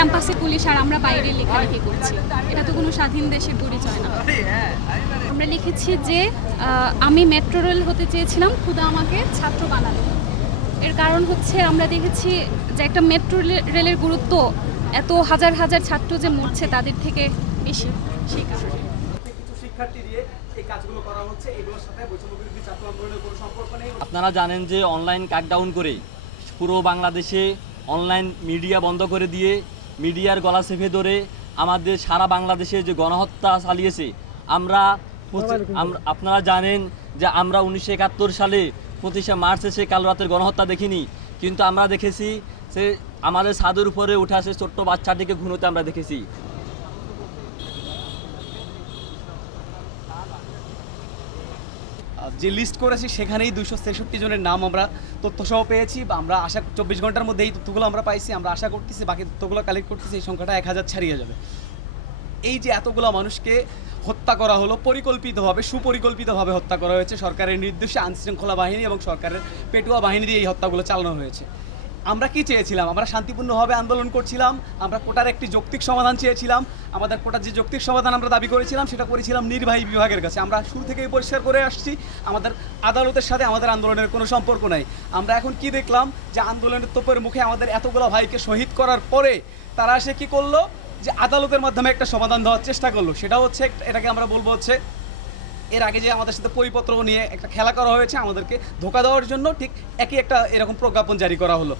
ক্যাম্পাসে পুলিশ আর আমরা বাইরে লেখালেখি করছি, এটা তো কোনো স্বাধীন দেশের পরিচয় না। আমরা লিখেছি যে আমি মেট্রো রেল হতে চেয়েছিলাম, খুদা আমাকে ছাত্র বানালো। এর কারণ হচ্ছে আমরা দেখেছি যে একটা মেট্রো রেলের গুরুত্ব এত হাজার হাজার ছাত্র যে মরছে তাদের থেকে বেশি, সেই কারণে। কিছু শিক্ষার্থী দিয়ে এই কাজগুলো করা হচ্ছে, এগুলোর সাথে বৈষম্যবিরোধী ছাত্র আন্দোলনের কোনো সম্পর্ক নেই। আপনারা জানেন যে অনলাইন কাটডাউন করে পুরো বাংলাদেশে অনলাইন মিডিয়া বন্ধ করে দিয়ে মিডিয়ার গলা চেপে ধরে আমাদের সারা বাংলাদেশে যে গণহত্যা চালিয়েছে। আপনারা জানেন যে আমরা 1971 সালে 25শে মার্চে সে কাল রাতের গণহত্যা দেখিনি, কিন্তু আমরা দেখেছি সে আমাদের ছাদের উপরে উঠে আসে ছোট্ট বাচ্চাটিকে ঘুমোতে আমরা দেখেছি। যে লিস্ট করেছি সেখানেই 263 জনের নাম আমরা তথ্যসহ পেয়েছি, বা আমরা আশা 24 ঘন্টার মধ্যে এই তথ্যগুলো আমরা পাইছি। আমরা আশা করতেছি বাকি তথ্যগুলো কালেক্ট করতেছি, এই সংখ্যাটা 1000 ছাড়িয়ে যাবে। এই যে এতগুলো মানুষকে হত্যা করা হলো, পরিকল্পিতভাবে সুপরিকল্পিতভাবে হত্যা করা হয়েছে সরকারের নির্দেশে, আইনশৃঙ্খলা বাহিনী এবং সরকারের পেটুয়া বাহিনী দিয়ে এই হত্যাগুলো চালানো হয়েছে। আমরা কি চেয়েছিলাম? আমরা শান্তিপূর্ণভাবে আন্দোলন করছিলাম, আমরা কোটার একটি যৌক্তিক সমাধান চেয়েছিলাম। আমাদের কোটার যে যৌক্তিক সমাধান আমরা দাবি করেছিলাম সেটা করেছিলাম নির্বাহী বিভাগের কাছে। আমরা শুরু থেকেই পরিষ্কার করে আসছি, আমাদের আদালতের সাথে আমাদের আন্দোলনের কোনো সম্পর্ক নাই। আমরা এখন কি দেখলাম যে আন্দোলনের তোপের মুখে আমাদের এতগুলো ভাইকে শহীদ করার পরে তারা এসে কী করলো, যে আদালতের মাধ্যমে একটা সমাধান দেওয়ার চেষ্টা করলো। সেটা হচ্ছে, এটাকে আমরা বলবো হচ্ছে, এর আগে যে আমাদের সাথে পরিপত্র নিয়ে একটা খেলা করা হয়েছে, আমাদেরকে ধোঁকা দেওয়ার জন্য ঠিক একই একটা এরকম প্রজ্ঞাপন জারি করা হলো।